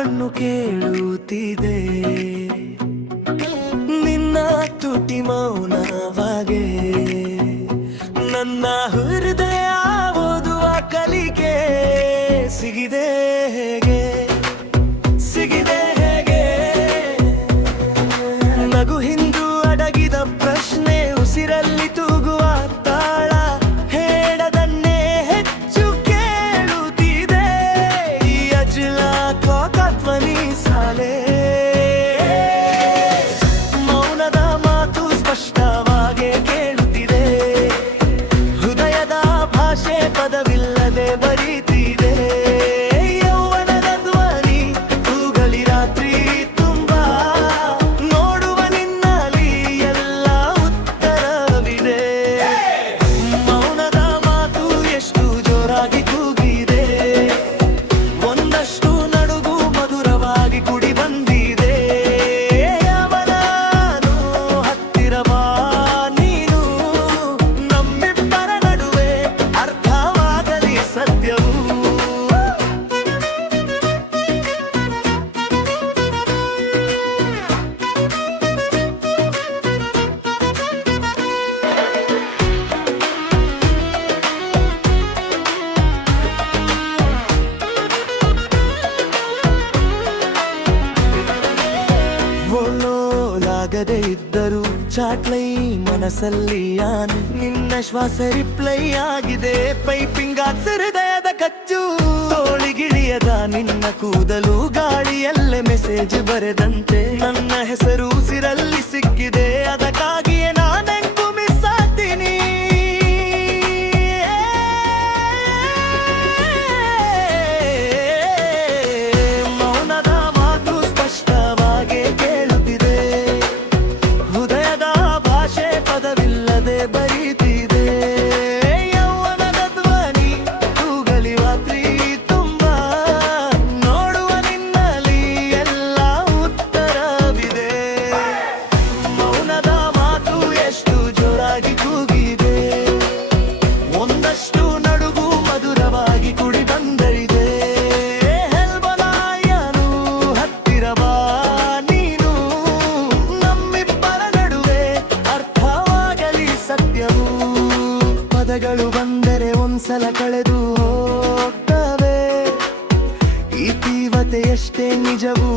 ಕಣ್ಣು ಕೇಳುತ್ತಿದೆ ನಿನ್ನ ತುಟಿ ಮೌನವಾಗೆ ನನ್ನ ಹೃದಯ ಓದುವ ಕಲಿಕೆ ಸಿಗಿದೆ ಹೇಗೆ ಸಿಗಿದೆ ಹೇಗೆ ನಗು ಹಿಂದು ಅಡಗಿದ ಪ್ರಶ್ನೆ ಉಸಿರಲ್ಲಿ ತೂಗುವ ತಾಳ ಹೇಳದನ್ನೇ ಹೆಚ್ಚು ಕೇಳುತ್ತಿದೆ ಈ ಅಜ್ಲ ಧ್ವನಿ ಸಾಲೆ ಮೌನದ ಮಾತು ಸ್ಪಷ್ಟವಾಗಿ ಕೇಳುತ್ತಿದೆ ಹೃದಯದ ಭಾಷೆ ಪದವಿಲ್ಲದೆ ಬರೀತಿದೆ ಯೌವನದ ಧ್ವನಿ ತೂಗಲಿ ರಾತ್ರಿ ತುಂಬಾ ನೋಡುವ ನಿನ್ನಲ್ಲಿ ಎಲ್ಲ ಉತ್ತರವಿದೆ ಮೌನದ ಮಾತು ಎಷ್ಟು ಜೋರಾಗಿ ಕೂಗಿದೆ ಒಂದಷ್ಟು ನಡುಗು ಮಧುರವಾಗಿ ಕುಡಿ ಬಂದಿದೆ ಅವನಾನು ಹತ್ತಿರ ಬಾ ನೀನು ನಮ್ಮಿಬ್ಬರ ನಡುವೆ ಅರ್ಥವಾಗಲಿ ಸತ್ಯವು ಒಳ್ಳೋಲಾಗದೆ ಇದ್ದರು ಚಾಟ್ಲೈ ಮನಸ್ಸಲ್ಲಿ ಆನೆ ನಿನ್ನ ಶ್ವಾಸ ರಿಪ್ಲೈ ಆಗಿದೆ ಪೈಪಿಂಗ್ ಹೃದಯದ ಕಚ್ಚು ತೋಳಿಗಿಳಿಯದ ನಿನ್ನ ಕೂದಲು ಗಾಳಿಯಲ್ಲೇ ಮೆಸೇಜ್ ಬರೆದಂತೆ ನನ್ನ ಹೆಸರು ಉಸಿರಲ್ಲಿ ಸಿಕ್ಕಿದೆ ಅದಕ್ಕಾಗಿಯೇ ನಾನೆಂಗೂ ಮಿಸ್ ಆಗ್ತೀನಿ ಮೌನದ ಮಾತು ಸ್ಪಷ್ಟವಾಗಿ ಕೇಳುತ್ತಿದೆ ಹೃದಯದ ಭಾಷೆ ಪದವಿಲ್ಲದೆ ಬರೀತಿದೆ ಯೌವನದ ಧ್ವನಿ ತೂಗಲಿ ರಾತ್ರಿ ತುಂಬಾ ನೋಡುವ ನಿನ್ನಲ್ಲಿ ಎಲ್ಲ ಉತ್ತರವಿದೆ ಮೌನದ ಮಾತು ಎಷ್ಟು ಜೋರಾಗಿ ಕೂಗಿದೆ ಒಂದಷ್ಟು ನಡುಗು ಮಧುರವಾಗಿ ಕುಡಿ ಬಂದರಿದೆ ಹೆಲ್ಬಲಾಯನು ಹತ್ತಿರ ಬಾ ನೀನು ನಮ್ಮಿಬ್ಬರ ನಡುವೆ ಅರ್ಥವಾಗಲಿ ಸತ್ಯವು ಪದಗಳು ಬಂದರೆ ಒಂದ್ಸಲ ಕಳೆದು ಹೋಗ್ತವೆ ಈ ತೀವ್ರತೆ ಎಷ್ಟೇ ನಿಜವೂ